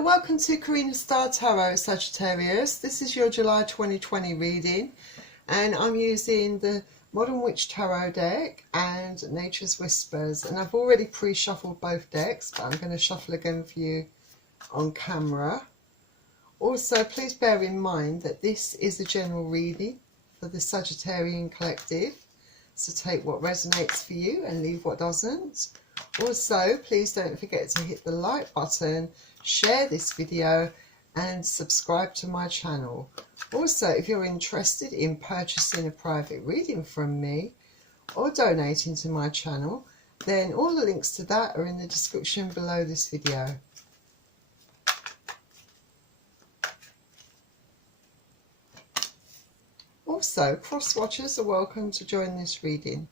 Hello, welcome to Karina Star Tarot, Sagittarius. This is your July 2020 reading, and I'm using the Modern Witch Tarot deck and Nature's Whispers, and I've already pre-shuffled both decks, but I'm going to shuffle again for you on camera. Also, please bear in mind that this is a general reading for the Sagittarian collective, so take what resonates for you and leave what doesn't. Also, please don't forget to hit the like button, share this video and subscribe to my channel. Also, if you're interested in purchasing a private reading from me or donating to my channel, then all the links to that are in the description below this video. Also, cross watchers are welcome to join this reading.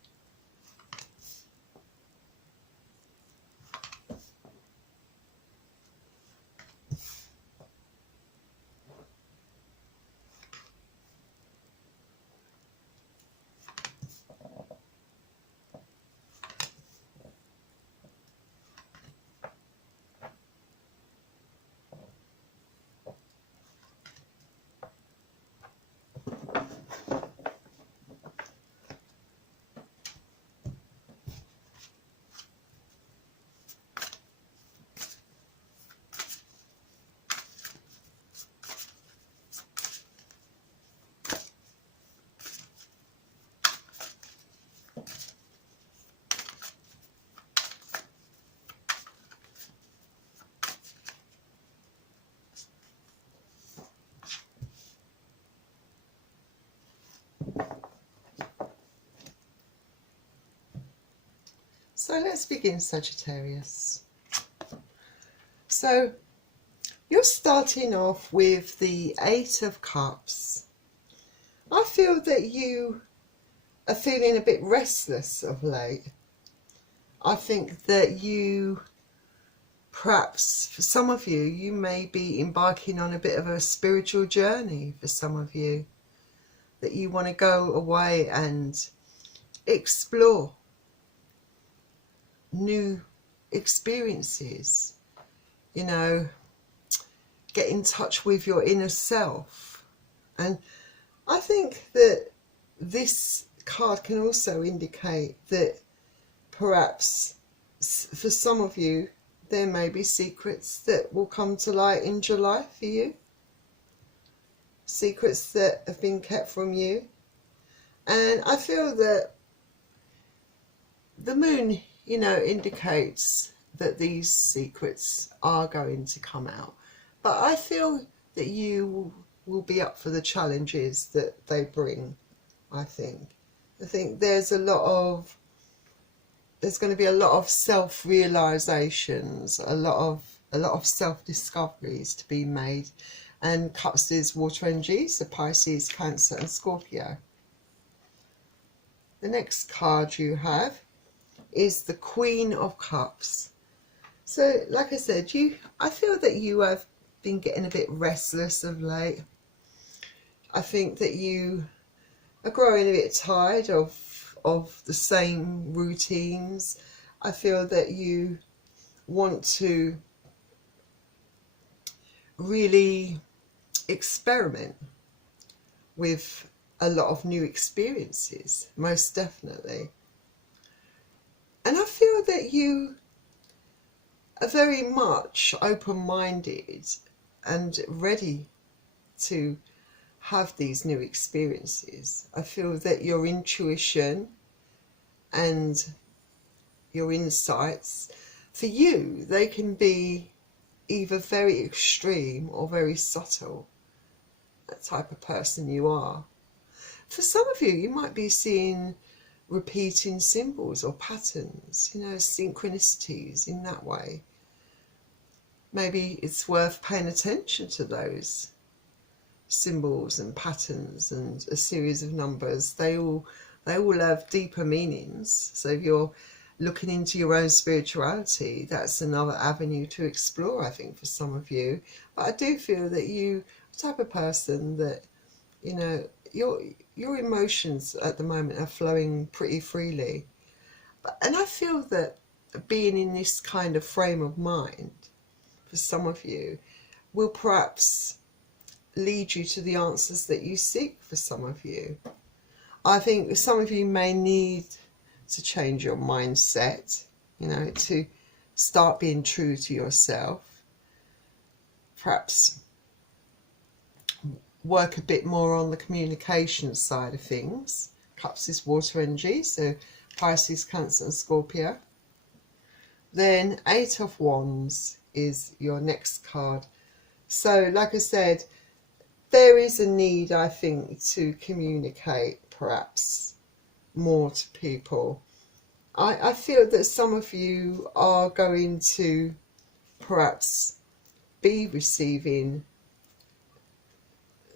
So let's begin, Sagittarius. So you're starting off with the Eight of Cups. I feel that you are feeling a bit restless of late. I think that you, perhaps for some of you, you may be embarking on a bit of a spiritual journey for some of you. That you want to go away and explore new experiences, you know, get in touch with your inner self. And I think that this card can also indicate that perhaps for some of you there may be secrets that will come to light in July for you, secrets that have been kept from you. And I feel that the moon, you know, indicates that these secrets are going to come out. But I feel that you will be up for the challenges that they bring, I think. I think there's going to be a lot of self-realizations, a lot of self-discoveries to be made. And Cups is water energies, so Pisces, Cancer and Scorpio. The next card you have is the Queen of Cups. So like I said, I feel that you have been getting a bit restless of late. I think that you are growing a bit tired of the same routines. I feel that you want to really experiment with a lot of new experiences, most definitely. And I feel that you are very much open-minded and ready to have these new experiences. I feel that your intuition and your insights, for you, they can be either very extreme or very subtle, that type of person you are. For some of you, you might be seeing repeating symbols or patterns, you know, synchronicities in that way. Maybe it's worth paying attention to those symbols and patterns and a series of numbers. They all have deeper meanings. So if you're looking into your own spirituality, that's another avenue to explore, I think, for some of you. But I do feel that you are the type of person that, you know, your emotions at the moment are flowing pretty freely. And I feel that being in this kind of frame of mind for some of you, will perhaps lead you to the answers that you seek for some of you. I think some of you may need to change your mindset, you know, to start being true to yourself. Perhaps work a bit more on the communication side of things. Cups is water energy, so Pisces, Cancer and Scorpio. Then 8 of Wands is your next card. So like I said, there is a need, I think, to communicate perhaps more to people. I feel that some of you are going to perhaps be receiving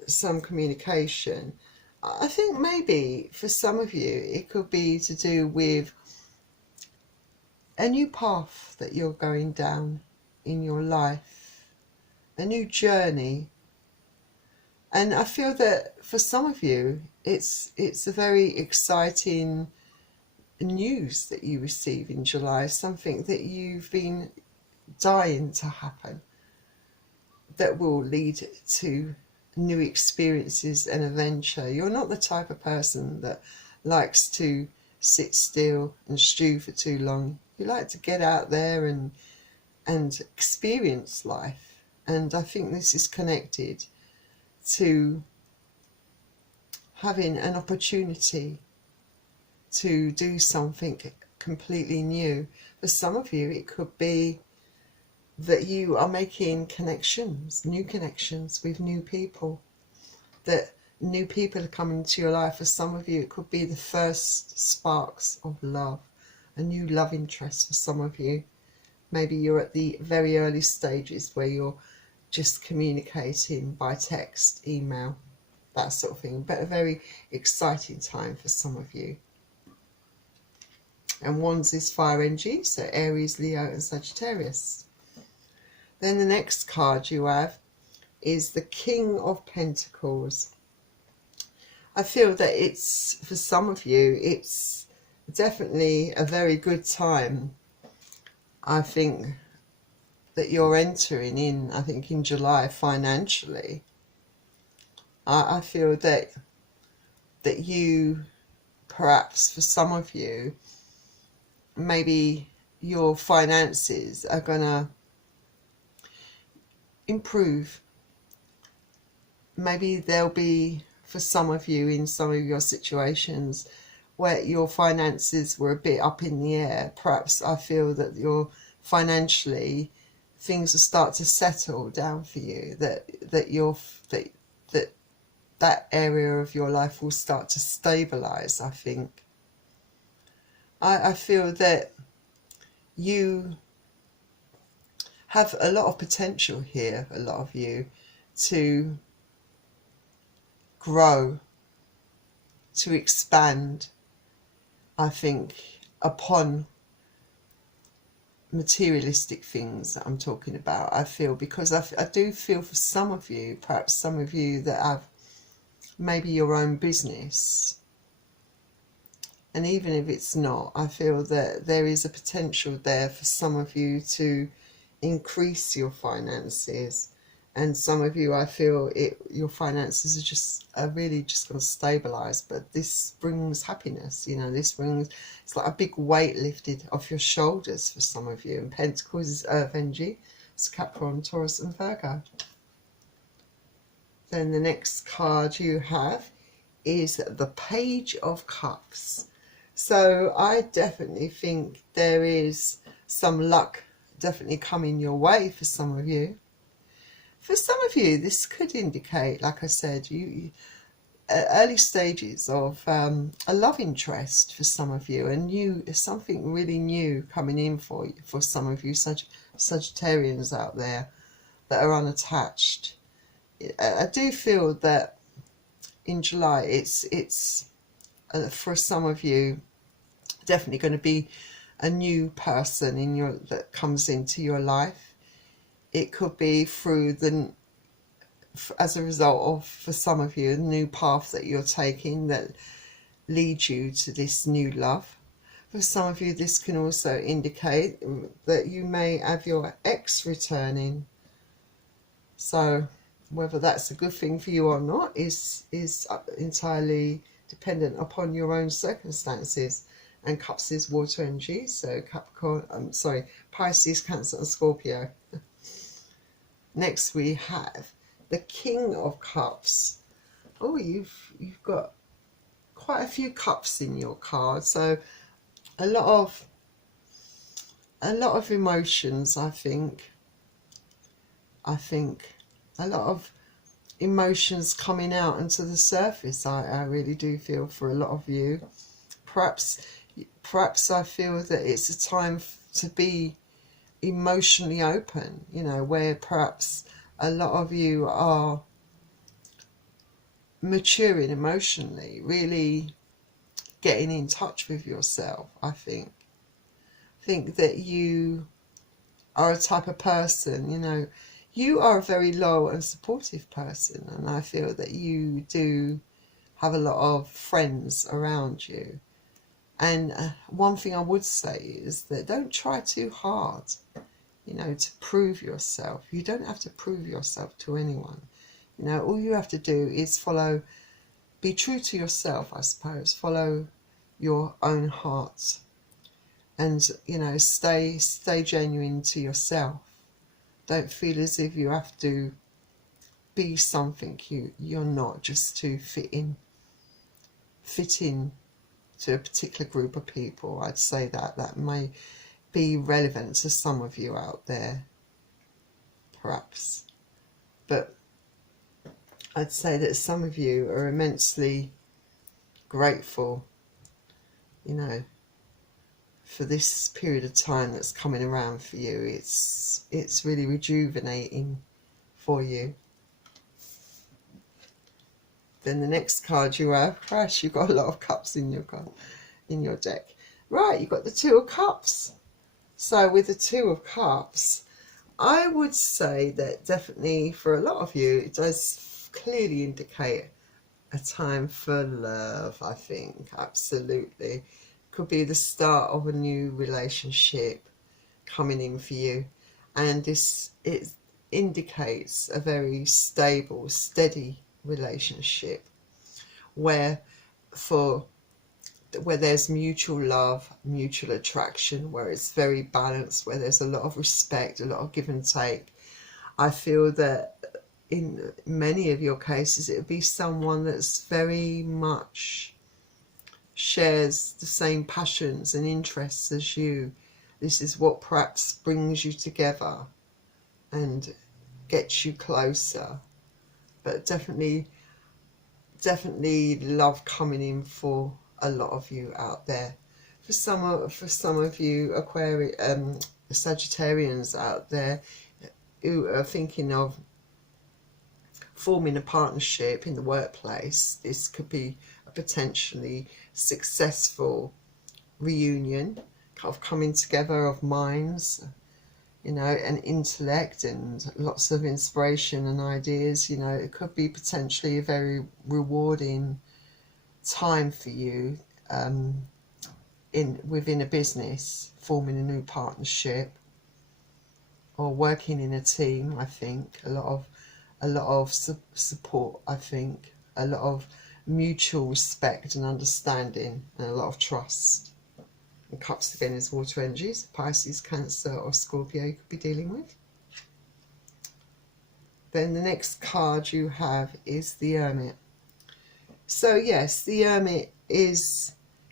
some communication. I think maybe for some of you it could be to do with a new path that you're going down in your life, a new journey. And I feel that for some of you it's a very exciting news that you receive in July, something that you've been dying to happen, that will lead to new experiences and adventure. You're not the type of person that likes to sit still and stew for too long. You like to get out there and experience life. And I think this is connected to having an opportunity to do something completely new. For some of you, it could be that you are making connections, new connections with new people, that new people are coming into your life. For some of you, it could be the first sparks of love, a new love interest for some of you. Maybe you're at the very early stages where you're just communicating by text, email, that sort of thing, but a very exciting time for some of you. And Wands is fire energy, so Aries, Leo and Sagittarius. Then the next card you have is the King of Pentacles. I feel that it's, for some of you, it's definitely a very good time. I think that you're entering in, I think in July financially. I feel that you, perhaps for some of you, maybe your finances are going to improve. Maybe there'll be, for some of you, in some of your situations where your finances were a bit up in the air, perhaps I feel that you're financially, things will start to settle down for you, that area of your life will start to stabilize. I think I feel that you have a lot of potential here, a lot of you, to grow, to expand, I think, upon materialistic things that I'm talking about. I feel, because I do feel for some of you, perhaps some of you that have maybe your own business, and even if it's not, I feel that there is a potential there for some of you to increase your finances. And some of you, I feel your finances are really just going to stabilize. But this brings happiness, you know, it's like a big weight lifted off your shoulders for some of you. And Pentacles is earth energy, it's Capricorn, Taurus and Virgo. Then the next card you have is the Page of Cups. So I definitely think there is some luck definitely coming your way for some of you. For some of you, this could indicate, like I said, early stages of a love interest for some of you, and something really new coming in for some of you Sagittarians out there that are unattached. I do feel that in July, it's for some of you definitely going to be a new person that comes into your life. It could be as a result of, for some of you, a new path that you're taking that leads you to this new love. For some of you, this can also indicate that you may have your ex returning. So whether that's a good thing for you or not is entirely dependent upon your own circumstances. And Cups is water energy, so Capricorn, Pisces, Cancer and Scorpio. Next we have the King of Cups. Oh, you've got quite a few cups in your card, so a lot of emotions. I think a lot of emotions coming out into the surface. I really do feel for a lot of you. Perhaps I feel that it's a time to be emotionally open, you know, where perhaps a lot of you are maturing emotionally, really getting in touch with yourself. I think that you are a type of person, you know, you are a very loyal and supportive person, and I feel that you do have a lot of friends around you. And one thing I would say is that don't try too hard, you know, to prove yourself. You don't have to prove yourself to anyone. You know, all you have to do is be true to yourself, I suppose. Follow your own heart, and, you know, stay genuine to yourself. Don't feel as if you have to be something you're not, just to fit in to a particular group of people. I'd say that may be relevant to some of you out there, perhaps. But I'd say that some of you are immensely grateful, you know, for this period of time that's coming around for you. It's really rejuvenating for you. Then the next card you have, Crash, you've got a lot of cups in your deck. Right, you've got the Two of Cups. So with the Two of Cups, I would say that definitely for a lot of you, it does clearly indicate a time for love, I think. Absolutely. Could be the start of a new relationship coming in for you. And it indicates a very stable, steady relationship where there's mutual love, mutual attraction, where it's very balanced, where there's a lot of respect, a lot of give and take. I feel that in many of your cases it would be someone that's very much shares the same passions and interests as you. This is what perhaps brings you together and gets you closer. But definitely love coming in for a lot of you out there. For some of you Sagittarians out there who are thinking of forming a partnership in the workplace, this could be a potentially successful reunion, kind of coming together of minds, you know, and intellect and lots of inspiration and ideas. You know, it could be potentially a very rewarding time for you within a business, forming a new partnership or working in a team. I think a lot of support, I think a lot of mutual respect and understanding, and a lot of trust. And Cups again is water energies, Pisces, Cancer or Scorpio you could be dealing with. Then the next card you have is the Hermit. So yes, the Hermit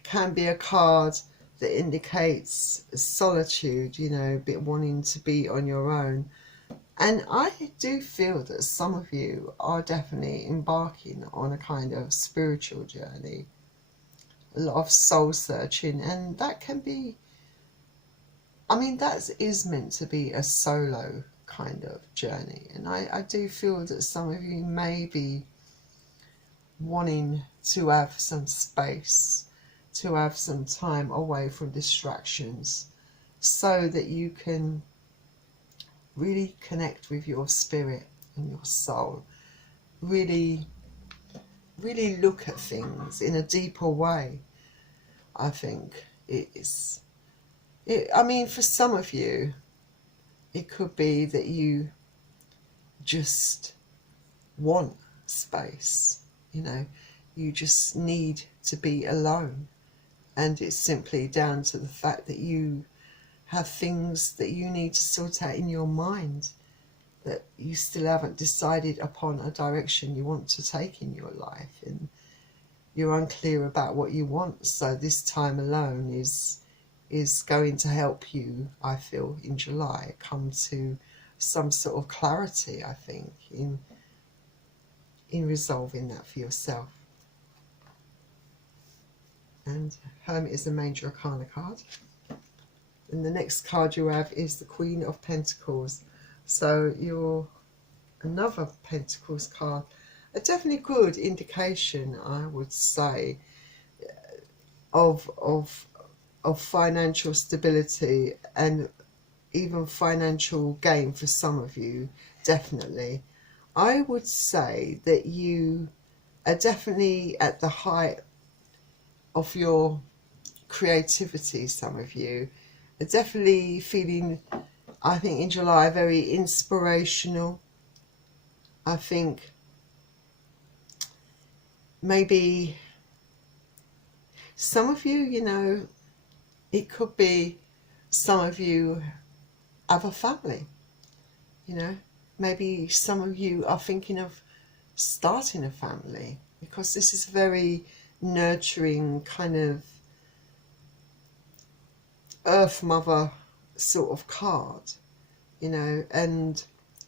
can be a card that indicates solitude, you know, a bit wanting to be on your own. And I do feel that some of you are definitely embarking on a kind of spiritual journey, a lot of soul searching, and that can be, I mean, that is meant to be a solo kind of journey. And I do feel that some of you may be wanting to have some space, to have some time away from distractions, so that you can really connect with your spirit and your soul, really look at things in a deeper way. I think I mean, for some of you it could be that you just want space, you know, you just need to be alone. And it's simply down to the fact that you have things that you need to sort out in your mind, that you still haven't decided upon a direction you want to take in your life, and you're unclear about what you want. So this time alone is going to help you, I feel, in July come to some sort of clarity, I think, in resolving that for yourself. And Hermit is the Major Arcana card. And the next card you have is the Queen of Pentacles. So you're another Pentacles card. A definitely good indication, I would say, of financial stability and even financial gain for some of you, definitely. I would say that you are definitely at the height of your creativity, some of you are definitely feeling, I think, in July, very inspirational. I think maybe some of you, you know, it could be some of you have a family, you know, maybe some of you are thinking of starting a family, because this is a very nurturing kind of Earth Mother sort of card, you know, and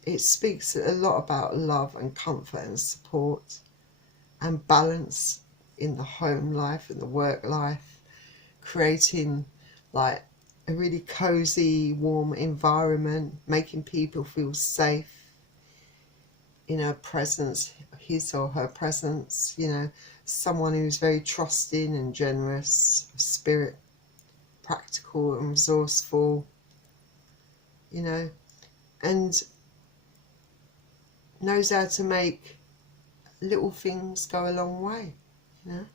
it speaks a lot about love and comfort and support and balance in the home life and the work life, creating like a really cozy, warm environment, making people feel safe in her presence, his or her presence, you know, someone who's very trusting and generous of spirit, practical and resourceful, you know, and knows how to make little things go a long way, you know.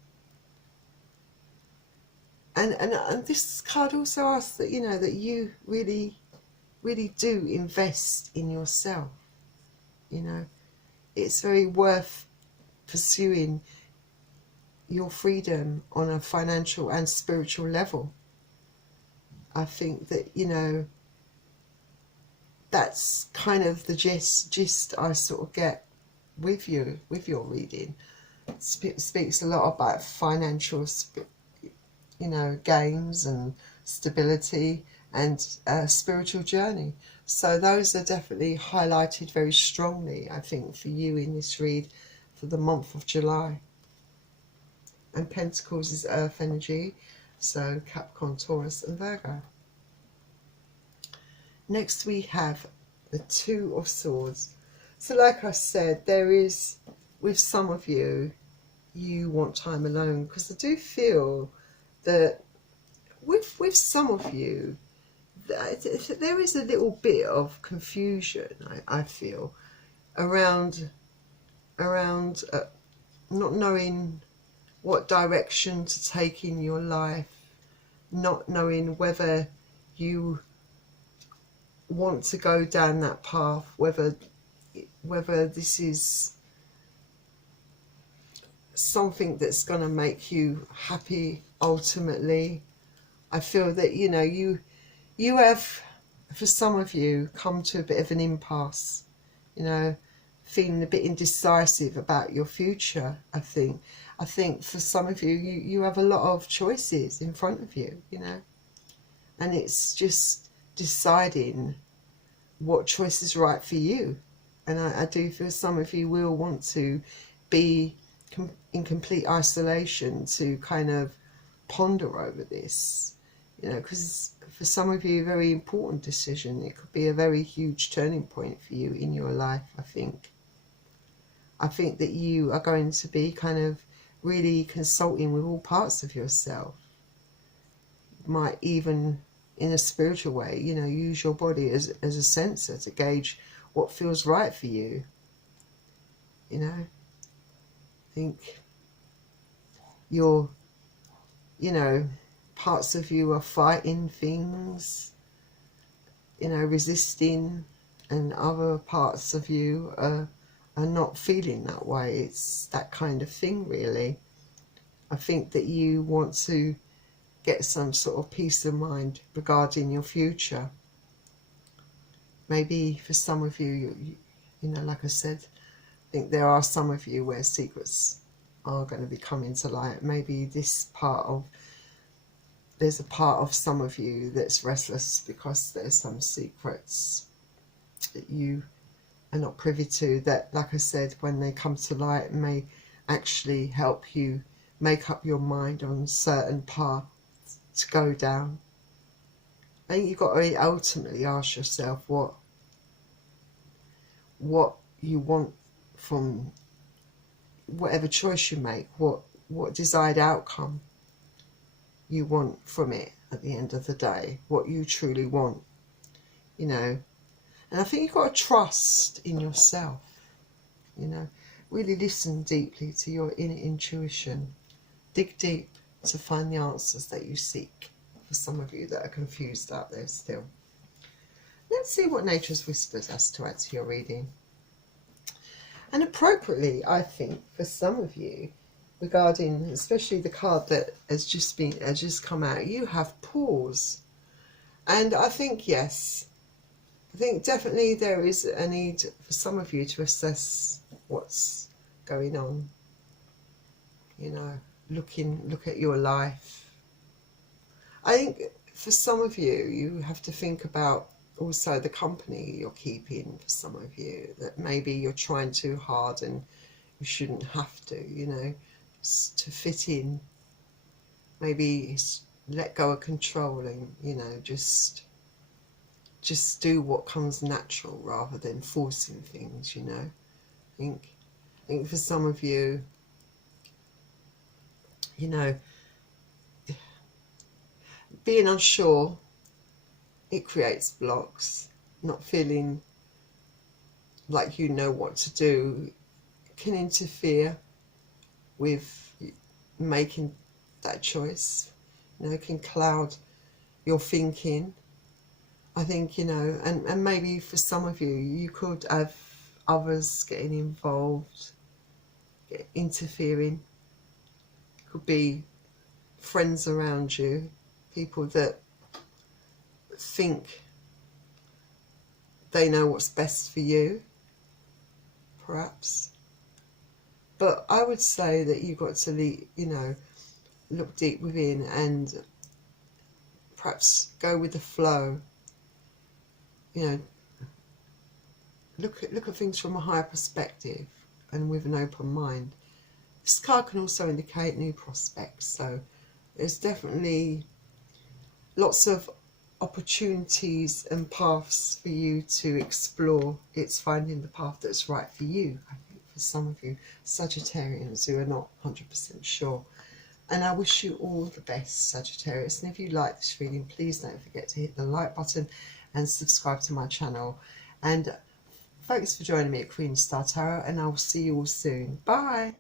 And this card also asks that, you know, that you really do invest in yourself, you know. It's very worth pursuing your freedom on a financial and spiritual level. I think that, you know, that's kind of the gist I sort of get with you, with your reading. It speaks a lot about financial, you know, gains and stability and spiritual journey. So those are definitely highlighted very strongly, I think, for you in this read for the month of July. And Pentacles is earth energy, so Capricorn, Taurus and Virgo. Next we have the Two of Swords. So like I said, there is, with some of you, you want time alone, because I do feel that with some of you, there is a little bit of confusion, I feel, around not knowing what direction to take in your life, not knowing whether you want to go down that path, whether this is something that's going to make you happy ultimately. I feel that, you know, you have, for some of you, come to a bit of an impasse, you know, feeling a bit indecisive about your future. I think for some of you, you have a lot of choices in front of you, you know, and it's just deciding what choice is right for you. And I do feel some of you will want to be in complete isolation to kind of ponder over this, you know, because for some of you, a very important decision. It could be a very huge turning point for you in your life, I think. I think that you are going to be kind of really consulting with all parts of yourself. You might even, in a spiritual way, you know, use your body as a sensor to gauge what feels right for you, you know. I think you're, you know, parts of you are fighting things, you know, resisting, and other parts of you are not feeling that way. It's that kind of thing, really. I think that you want to get some sort of peace of mind regarding your future. Maybe for some of you, you know, like I said, I think there are some of you where secrets are going to be coming to light. Maybe there's a part of some of you that's restless because there's some secrets that you are not privy to, that, like I said, when they come to light, may actually help you make up your mind on certain paths to go down. I think you've got to ultimately ask yourself what you want from whatever choice you make, what desired outcome you want from it at the end of the day, what you truly want, you know. And I think you've got to trust in yourself, you know, really listen deeply to your inner intuition, dig deep to find the answers that you seek. For some of you that are confused out there still, let's see what Nature's Whispers has to add to your reading. And appropriately, I think, for some of you, regarding especially the card that has just come out, you have pause. And I think, yes, I think definitely there is a need for some of you to assess what's going on. You know, look at your life. I think for some of you, you have to think about also the company you're keeping. For some of you, that maybe you're trying too hard and you shouldn't have to, you know, just to fit in. Maybe let go of controlling, you know, just do what comes natural rather than forcing things, you know. I think for some of you, you know, being unsure, it creates blocks. Not feeling like you know what to do can interfere with making that choice. You know, it can cloud your thinking. I think, you know, and maybe for some of you, you could have others getting involved, interfering. Could be friends around you, people that think they know what's best for you, perhaps. But I would say that you've got to, you know, look deep within and perhaps go with the flow. You know, look at things from a higher perspective and with an open mind. This card can also indicate new prospects, so there's definitely lots of opportunities and paths for you to explore. It's finding the path that's right for you, I think, for some of you Sagittarians who are not 100% sure. And I wish you all the best, Sagittarius. And if you like this reading, please don't forget to hit the like button and subscribe to my channel. And thanks for joining me at Karina Star Tarot, and I will see you all soon. Bye.